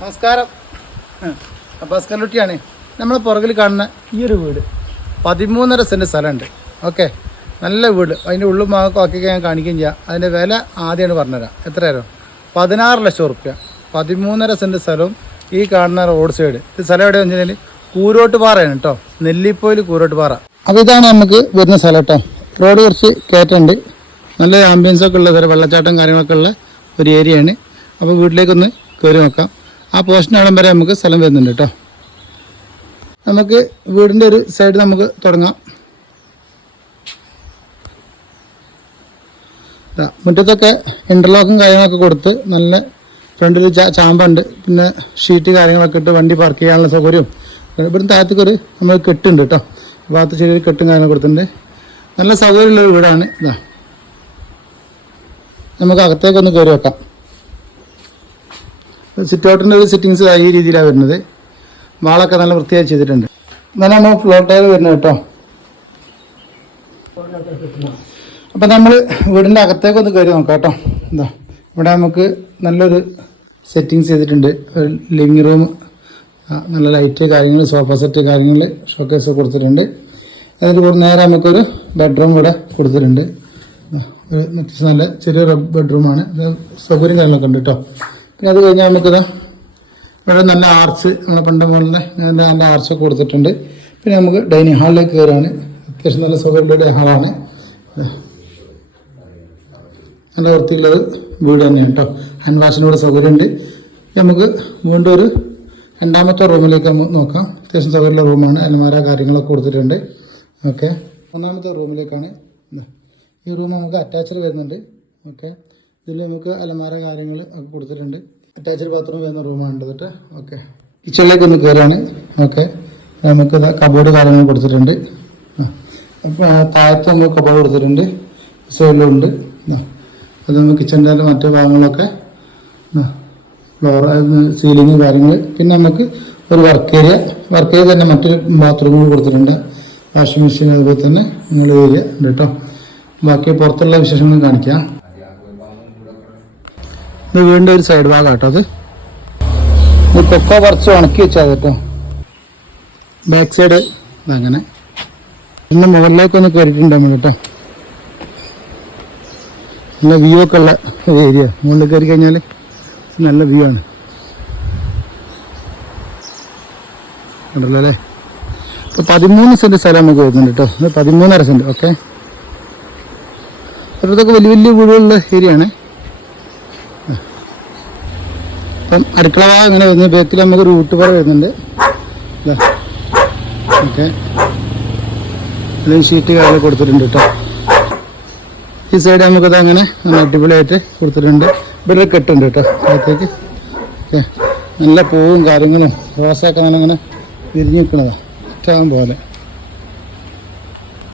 നമസ്കാരം. അബ്ബാസ് കല്ലുട്ടിയാണ് നമ്മൾ പുറകിൽ കാണുന്ന ഈ ഒരു വീട്. പതിമൂന്നര സെന്റ് സ്ഥലമുണ്ട്. ഓക്കെ. നല്ല വീട്. അതിന്റെ ഉള്ളും ഭാഗമൊക്കെ ഞാൻ കാണിക്കുകയും ചെയ്യാം. അതിന്റെ വില ആദ്യമാണ് പറഞ്ഞുതരാം. എത്രയായിരുന്നു പതിനാറ് ലക്ഷം റുപ്യ പതിമൂന്നര സെന്റ് സ്ഥലവും ഈ കാണുന്ന റോഡ് സൈഡ് ഇത് സ്ഥലം എവിടെയാണെന്ന് വെച്ച് കഴിഞ്ഞാൽ കൂരോട്ട് പാറയാണ് കേട്ടോ നെല്ലിപ്പോയിൽ കൂരോട്ട് പാറ അപ്പോൾ ഇതാണ് നമുക്ക് വരുന്ന സ്ഥലം കേട്ടോ റോഡ് കുറച്ച് കയറ്റുണ്ട് നല്ല ആംബിയൻസൊക്കെ ഉള്ള സ്ഥലം വെള്ളച്ചാട്ടം കാര്യങ്ങളൊക്കെ ഉള്ള ഒരു ഏരിയയാണ് അപ്പോൾ വീട്ടിലേക്കൊന്ന് കയറി നോക്കാം. ആ പോസ്റ്റിന് അവിടം വരെ നമുക്ക് സ്ഥലം വരുന്നുണ്ട് കേട്ടോ. നമുക്ക് വീടിന്റെ ഒരു സൈഡ് നമുക്ക് തുടങ്ങാം. മുറ്റത്തൊക്കെ ഇന്റർലോക്കും കാര്യങ്ങളൊക്കെ കൊടുത്ത് നല്ല ഫ്രണ്ടിൽ ചാമ്പുണ്ട്. പിന്നെ ഷീറ്റ് കാര്യങ്ങളൊക്കെ ഇട്ട് വണ്ടി പാർക്ക് ചെയ്യാനുള്ള സൗകര്യവും ഇവിടുന്ന് താഴത്തേക്കൊരു നമ്മൾ കെട്ടുണ്ട് കേട്ടോ. ഭാഗത്ത് ചെറിയൊരു കെട്ടും കാര്യങ്ങൾ കൊടുത്തിട്ടുണ്ട്. നല്ല സൗകര്യമുള്ളൊരു വീടാണ്. ഇതാ നമുക്ക് അകത്തേക്കൊന്ന് കയറി വെക്കാം. സിറ്റ് ഔട്ടിന്റെ ഒരു സിറ്റിങ്സ് ഈ രീതിയിലാണ് വരുന്നത്. വാളൊക്കെ നല്ല വൃത്തിയായി ചെയ്തിട്ടുണ്ട്. ഇങ്ങനെയാണ് ഫ്ലോർ ടയർ വരുന്നത് കേട്ടോ. അപ്പം നമ്മൾ വീടിന്റെ അകത്തേക്ക് ഒന്ന് കയറി നോക്കാം കേട്ടോ. എന്താ ഇവിടെ നമുക്ക് നല്ലൊരു സെറ്റിങ്സ് ചെയ്തിട്ടുണ്ട്. ലിവിങ് റൂം നല്ല ലൈറ്റ് കാര്യങ്ങൾ സോഫ സെറ്റ് കാര്യങ്ങൾ ഷോക്കേസ് കൊടുത്തിട്ടുണ്ട്. അതിന് നേരെ നമുക്കൊരു ബെഡ്റൂം കൂടെ കൊടുത്തിട്ടുണ്ട്. ഒരു നല്ല ചെറിയ ബെഡ്റൂമാണ് സൗകര്യം കാര്യങ്ങളൊക്കെ ഉണ്ട് കേട്ടോ. പിന്നെ അത് കഴിഞ്ഞാൽ നമുക്കിത് ഇവിടെ നല്ല ആർച്ച് നമ്മളെ പണ്ട് മുകളിലെ നല്ല നല്ല ആർച്ചൊക്കെ കൊടുത്തിട്ടുണ്ട്. പിന്നെ നമുക്ക് ഡൈനിങ് ഹാളിലേക്ക് കയറാണ്. അത്യാവശ്യം നല്ല സൗകര്യമുള്ള ഹാളാണ് നല്ല വൃത്തിയുള്ളത് വീട് തന്നെയാണ് കേട്ടോ ഹാൻഡ് വാഷിനൂടെ സൗകര്യമുണ്ട്. നമുക്ക് വീണ്ടും ഒരു രണ്ടാമത്തെ റൂമിലേക്ക് നമുക്ക് നോക്കാം. അത്യാവശ്യം സൗകര്യമുള്ള റൂമാണ് അലമാര കാര്യങ്ങളൊക്കെ കൊടുത്തിട്ടുണ്ട്. ഓക്കെ മൂന്നാമത്തെ റൂമിലേക്കാണ്. ഈ റൂം നമുക്ക് അറ്റാച്ച്ഡ് വരുന്നുണ്ട്. ഓക്കെ ഇതിൽ നമുക്ക് അലമാര കാര്യങ്ങൾ ഒക്കെ കൊടുത്തിട്ടുണ്ട്. അറ്റാച്ച്ഡ് ബാത്റൂം വരുന്ന റൂമാണ് കേട്ടോ. ഓക്കെ കിച്ചണിലേക്ക് ഒന്ന് കയറുകയാണ് ഓക്കെ നമുക്ക് കബോർഡ് കാര്യങ്ങൾ കൊടുത്തിട്ടുണ്ട്. താഴത്ത് നമുക്ക് കബോർഡ് കൊടുത്തിട്ടുണ്ട്. സൈഡിലുണ്ട് അത് നമുക്ക് കിച്ചണിന്റെ മറ്റു ഭാഗങ്ങളൊക്കെ ഫ്ലോർ സീലിങ് കാര്യങ്ങൾ പിന്നെ നമുക്ക് ഒരു വർക്ക് ഏരിയ വർക്ക് ഏരിയ തന്നെ മറ്റൊരു ബാത്റൂമുകൾ കൊടുത്തിട്ടുണ്ട്. വാഷിംഗ് മെഷീൻ അതുപോലെ തന്നെ നിങ്ങളുടെ ഏരിയ ഉണ്ട് കേട്ടോ. ബാക്കി പുറത്തുള്ള വിശേഷങ്ങൾ കാണിക്കാം. ഇത് വീണ്ടും ഒരു സൈഡ് ഭാഗം കേട്ടോ അത്. ഇത് കൊക്കോ കുറച്ച് ഉണക്കി വെച്ചാൽ കേട്ടോ. ബാക്ക് സൈഡ് അങ്ങനെ പിന്നെ മുകളിലേക്കൊന്ന് കയറിയിട്ടുണ്ട് നമ്മൾ കേട്ടോ. നല്ല വ്യൂ ഒക്കെ ഉള്ള ഏരിയ മുകളിൽ കയറി കഴിഞ്ഞാൽ നല്ല വ്യൂ ആണ്. ഉണ്ടല്ലോ അല്ലേ? ഇപ്പോൾ പതിമൂന്ന് സെന്റ് സ്ഥലം നമുക്ക് വരുന്നുണ്ട് കേട്ടോ. പതിമൂന്നര സെന്റ് ഓക്കെ ഇതൊക്കെ വലിയ വലിയ വീടുകളുള്ള ഏരിയ ആണ്. അപ്പം അടുക്കള ഭാഗം ഇങ്ങനെ വരുന്നത് ബേക്കിൽ നമുക്ക് റൂട്ട് പറ വരുന്നുണ്ട്. ഓക്കെ. അല്ലെങ്കിൽ ഷീറ്റ് കാര്യം കൊടുത്തിട്ടുണ്ട് കേട്ടോ ഈ സൈഡ് നമുക്കത് അങ്ങനെ അടിപൊളിയായിട്ട് കൊടുത്തിട്ടുണ്ട്. ഇവിടെ കെട്ടുണ്ട് കേട്ടോ അകത്തേക്ക്. ഓക്കെ. നല്ല പൂവും കാര്യങ്ങളും റോസൊക്കെ അങ്ങനെ വിരിഞ്ഞ് നിൽക്കണതാണ് ഇഷ്ടം പോലെ.